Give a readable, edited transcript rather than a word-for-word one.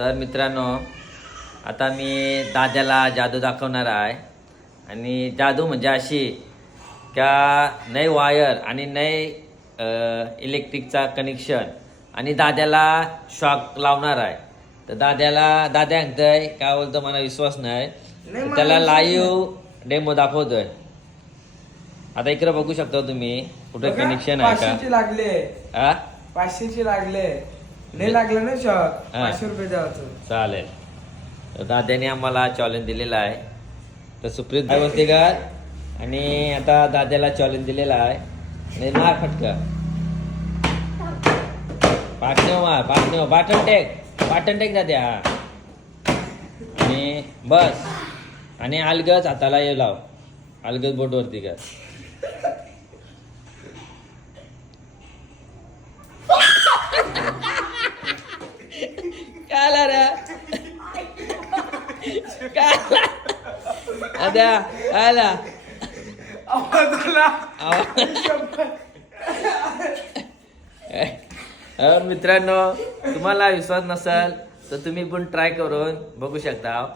तर मित्रांनो, आता मी दाद्याला जादू दाखवणार आहे. आणि जादू म्हणजे अशी का नाही वायर आणि नाही इलेक्ट्रिकचा कनेक्शन आणि दाद्याला शॉक लावणार आहे. तर दाद्या सांगतोय काय बोलतो, मला विश्वास नाही. तर त्याला लाईव्ह डेमो दाखवतोय. आता इकडे बघू शकता तुम्ही कुठे कनेक्शन आहे का. 500ची लागले. हा 500ची लागले. नाही लागलं ना शॉक. 500 रुपये द्यावं. चालेल. तर दाद्याने आम्हाला चॅलेंज दिलेला आहे. तर सुप्रीत काय बोलते का. आणि आता दाद्याला चॅलेंज दिलेला आहे. आणि मार फटका. पाटणे बाटन टेक दाद्या. आणि बस. आणि अलगच हाताला ये लाव. अलगच बोटवरती कर. काय रे काय दाद्या आला मित्रांनो, तुम्हाला विश्वास नसेल तर तुम्ही पण ट्राय करून बघू शकता.